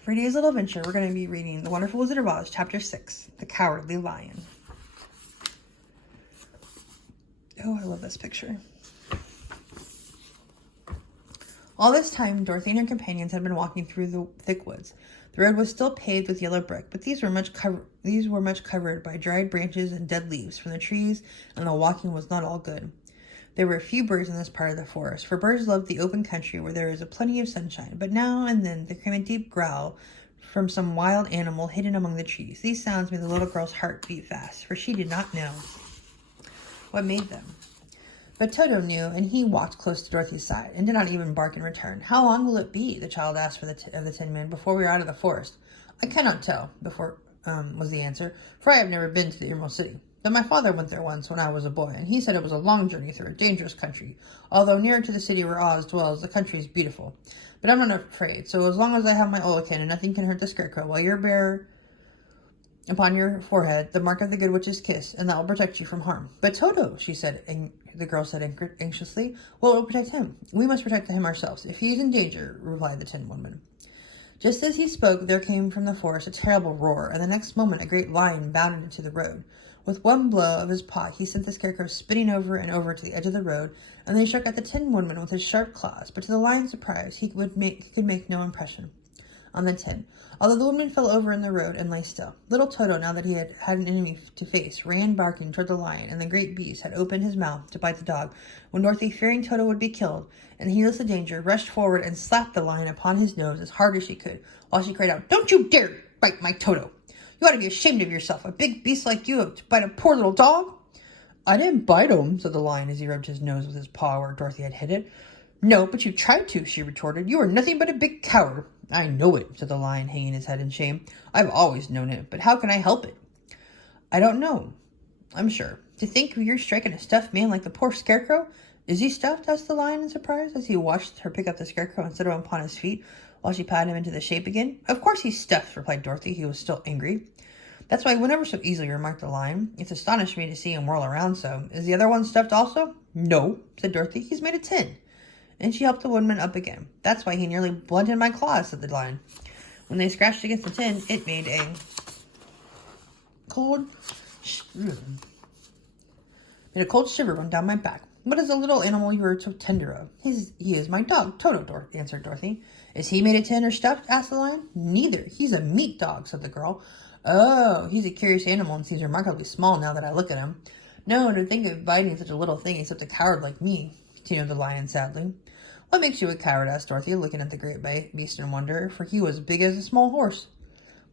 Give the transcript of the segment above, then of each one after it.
For today's little adventure, we're going to be reading The Wonderful Wizard of Oz, Chapter 6, The Cowardly Lion. Oh, I love this picture. All this time, Dorothy and her companions had been walking through the thick woods. The road was still paved with yellow brick, but these were much covered by dried branches and dead leaves from the trees, and the walking was not all good. There were few birds in this part of the forest, for birds love the open country where there is a plenty of sunshine, but now and then there came a deep growl from some wild animal hidden among the trees. These sounds made the little girl's heart beat fast, for she did not know what made them. But Toto knew, and he walked close to Dorothy's side, and did not even bark in return. "How long will it be," the child asked of the Tin Man, "before we are out of the forest?" "I cannot tell," was the answer, "for I have never been to the Emerald City. But my father went there once when I was a boy, and he said it was a long journey through a dangerous country. Although nearer to the city where Oz dwells, the country is beautiful. But I'm not afraid, so as long as I have my Olakin, and nothing can hurt the Scarecrow, while you bear upon your forehead the mark of the Good Witch's kiss, and that will protect you from harm." "But Toto," the girl said anxiously, "what will protect him? We must protect him ourselves, if he is in danger," replied the Tin Woodman. Just as he spoke, there came from the forest a terrible roar, and the next moment a great lion bounded into the road. With one blow of his paw, he sent the Scarecrow spinning over and over to the edge of the road, and then he struck at the Tin Woodman with his sharp claws, but to the lion's surprise, he could make no impression on the tin, although the woodman fell over in the road and lay still. Little Toto, now that he had an enemy to face, ran barking toward the lion, and the great beast had opened his mouth to bite the dog, when Dorothy, fearing Toto would be killed, and heedless of danger, rushed forward and slapped the lion upon his nose as hard as she could, while she cried out, "Don't you dare bite my Toto! You ought to be ashamed of yourself, a big beast like you, to bite a poor little dog." "I didn't bite him," said the lion as he rubbed his nose with his paw where Dorothy had hit it. "No, but you tried to," she retorted. "You are nothing but a big coward." "I know it," said the lion, hanging his head in shame. "I've always known it, but how can I help it?" "I don't know, I'm sure. To think you're striking a stuffed man like the poor Scarecrow." "Is he stuffed?" asked the lion in surprise, as he watched her pick up the Scarecrow and set him upon his feet, while she patted him into the shape again. "Of course he's stuffed," replied Dorothy, who was still angry. "That's why he went over so easily," remarked the lion. "It's astonished me to see him whirl around so. Is the other one stuffed also?" "No," said Dorothy. "He's made of tin." And she helped the woodman up again. "That's why he nearly blunted my claws," said the lion. When they scratched against the tin, it made a cold shiver run down my back. "What is the little animal you were so tender of?" He is my dog, Toto," answered Dorothy. "Is he made of tin or stuffed?" asked the lion. "Neither. He's a meat dog," said the girl. "Oh, he's a curious animal and seems remarkably small now that I look at him. No, to think of biting such a little thing except a coward like me," continued the lion sadly. "What makes you a coward?" asked Dorothy, looking at the great beast in wonder, for he was big as a small horse.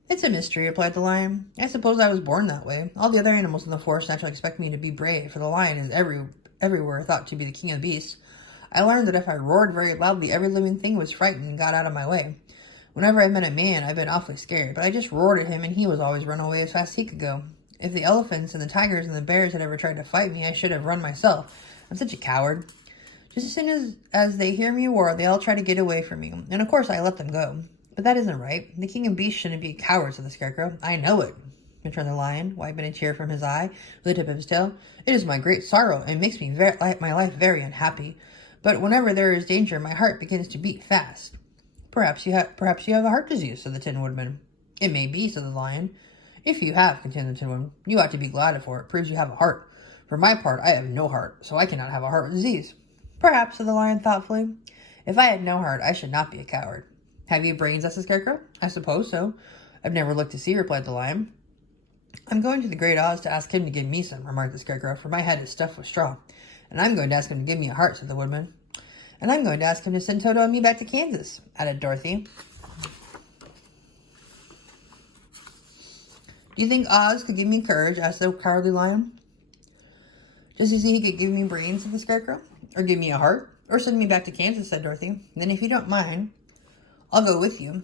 "It's a mystery," replied the lion. "I suppose I was born that way. All the other animals in the forest naturally expect me to be brave, for the lion is everywhere thought to be the king of beasts. I learned that if I roared very loudly, every living thing was frightened and got out of my way. Whenever I've met a man, I've been awfully scared, but I just roared at him and he was always run away as fast as he could go. If the elephants and the tigers and the bears had ever tried to fight me, I should have run myself. I'm such a coward. Just as soon as they hear me roar, they all try to get away from me, and of course I let them go. But that isn't right. The king of beasts shouldn't be a coward," said the Scarecrow. "I know it," returned the lion, wiping a tear from his eye with the tip of his tail. "It is my great sorrow, and makes me my life very unhappy. But whenever there is danger, my heart begins to beat fast." Perhaps you have a heart disease," said the Tin Woodman. "It may be," said the lion. "If you have," continued the Tin Woodman, "you ought to be glad for it. Proves you have a heart. For my part, I have no heart, so I cannot have a heart disease." "Perhaps," said the lion thoughtfully. "If I had no heart, I should not be a coward." "Have you brains?" asked the Scarecrow. "I suppose so. I've never looked to see," replied the lion. "I'm going to the Great Oz to ask him to give me some," remarked the Scarecrow, "for my head is stuffed with straw." "And I'm going to ask him to give me a heart," said the Woodman. "And I'm going to ask him to send Toto and me back to Kansas," added Dorothy. "Do you think Oz could give me courage?" asked the Cowardly Lion. "Just as he could give me brains," said the Scarecrow. "Or give me a heart, or send me back to Kansas," said Dorothy. "Then if you don't mind, I'll go with you,"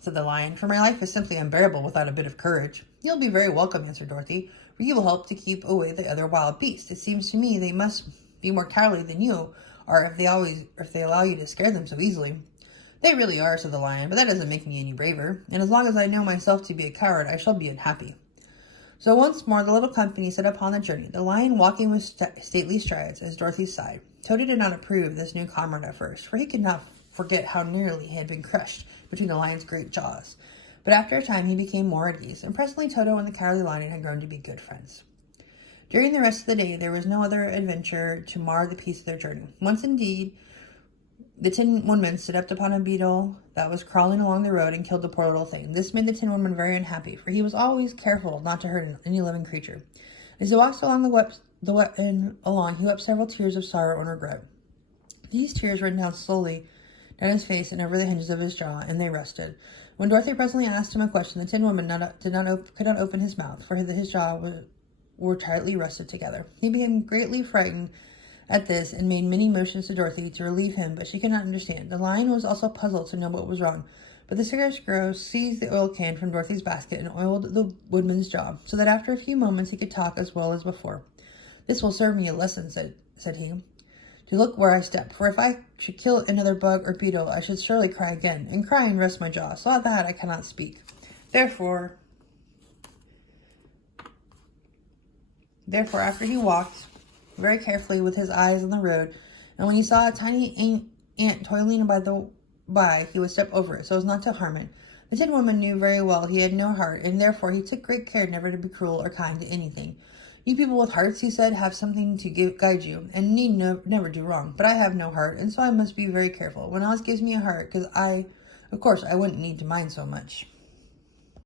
said the lion, "for my life is simply unbearable without a bit of courage." "You'll be very welcome," answered Dorothy, "for you will help to keep away the other wild beasts. It seems to me they must be more cowardly than you are if they allow you to scare them so easily." "They really are," said the lion, "but that doesn't make me any braver, and as long as I know myself to be a coward, I shall be unhappy." So once more the little company set upon the journey, the lion walking with stately strides at Dorothy's side. Toto did not approve of this new comrade at first, for he could not forget how nearly he had been crushed between the lion's great jaws. But after a time, he became more at ease, and presently Toto and the Cowardly Lion had grown to be good friends. During the rest of the day, there was no other adventure to mar the peace of their journey. Once, indeed, the Tin Woodman stepped upon a beetle that was crawling along the road and killed the poor little thing. This made the Tin Woodman very unhappy, for he was always careful not to hurt any living creature. As he walked along he wept several tears of sorrow and regret. These tears ran down slowly down his face and over the hinges of his jaw, and they rested. When Dorothy presently asked him a question, the Tin Woodman could not open his mouth, for his jaw were tightly rested together. He became greatly frightened at this and made many motions to Dorothy to relieve him, but she could not understand. The lion was also puzzled to know what was wrong, but the Scarecrow seized the oil can from Dorothy's basket and oiled the woodman's jaw, so that after a few moments he could talk as well as before. "This will serve me a lesson," said he, "to look where I step, for if I should kill another bug or beetle, I should surely cry again, and crying rests my jaw, so at that I cannot speak. Therefore, after he walked very carefully with his eyes on the road, and when he saw a tiny ant toiling by, he would step over it, so as not to harm it. The Tin Woodman knew very well he had no heart, and therefore he took great care never to be cruel or kind to anything. You people with hearts, he said, have something to guide you, and need never do wrong. But I have no heart, and so I must be very careful. When Oz gives me a heart, of course, I wouldn't need to mind so much."